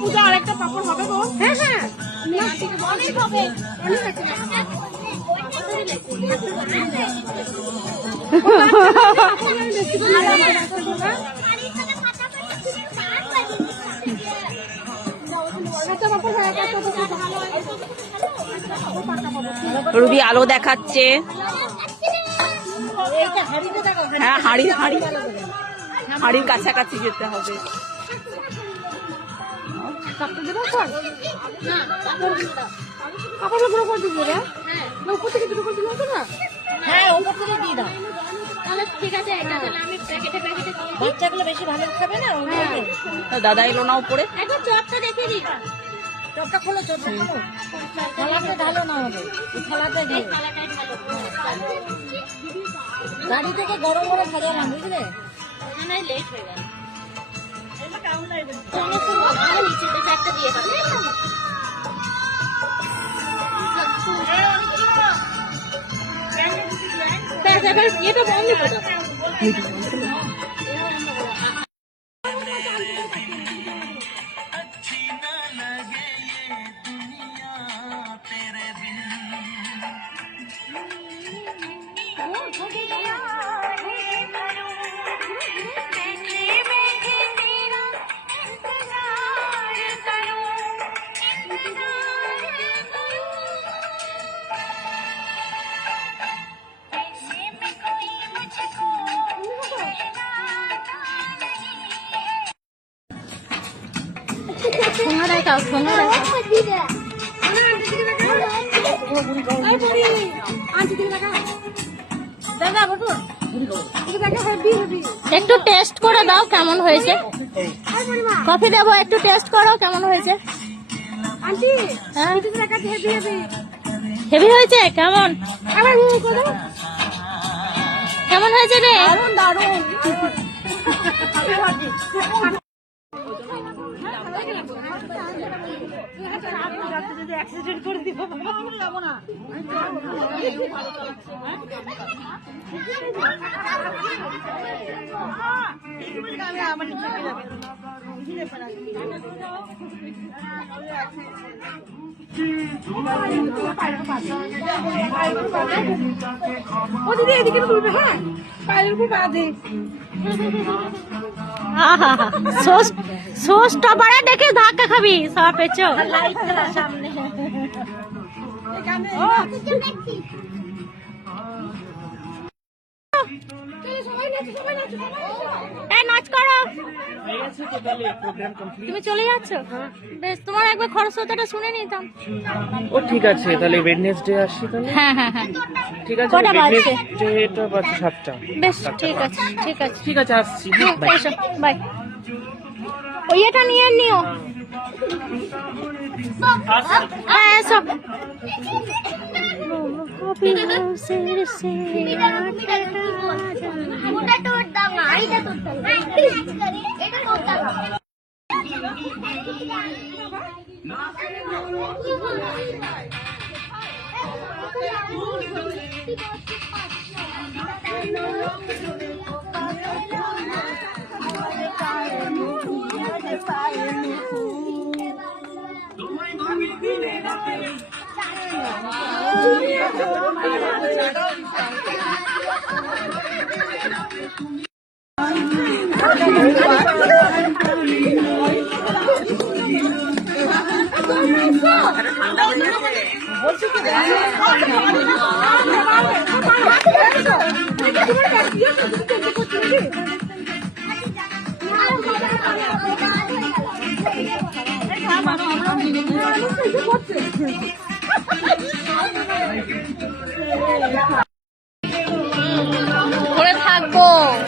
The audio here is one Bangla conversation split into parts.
পূজা আরেকটা পাপড় হবে গো? হ্যাঁ হ্যাঁ অনেক হবে। রুবি আলো দেখাচ্ছে। হ্যাঁ হাড়ির কাছাকাছি যেতে হবে। হ্যাঁ ওপর থেকে দিয়ে দাও তাহলে ঠিক আছে। এটা তাহলে আমি প্যাকেটে বাচ্চাগুলো বেশি ভালো খাবে না। দাদা এলো না উপরে। একবার চপটা দেখে দিই। চপটা খোলো, চপটা খোলো। থালাটা ঢালো না হবে, থালাটা দিয়ে গাড়ি থেকে গরম গরম ভাজালাম বুঝলে। না লেট হয়ে গেল। নিচে একটা দিয়ে এবার এটা বন্ধ করে দাও। একটু টেস্ট করে দাও কেমন হয়েছে। কফি দেবো, একটু টেস্ট করো কেমন হয়েছে। হেভি হয়েছে। কেমন কেমন হয়েছে রে? অ্যাক্সিডেন্ট করে দিব না। ও দিদি এদিকে তুলবে। হ্যাঁ পায়ের উপর পা দে। সোস টপারে দেখে ধাক্কা খাবি সব পেছো। সামনে নাচ করো। তুমি চলে যাচ্ছ? বেশ, তোমার একবার খরস্রোতাটা শুনে নিতাম। ও ঠিক আছে, তাহলে ওয়েডনেসডে আসি তাহলে। হ্যাঁ হ্যাঁ হ্যাঁ ঠিক আছে। কটা বাজছে? ওয়েডনেসডেটা বাজছে 7টা। বেশ ঠিক আছে ঠিক আছে ঠিক আছে, আসছি। এসো বাই। ওই এটা নিয়ে নিও। হ্যাঁ এসো। খাবো।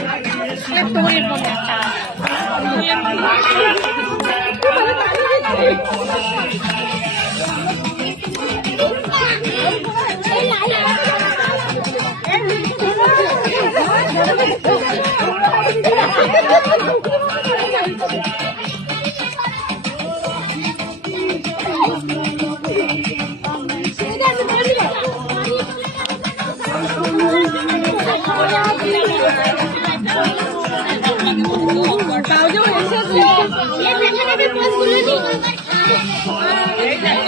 ये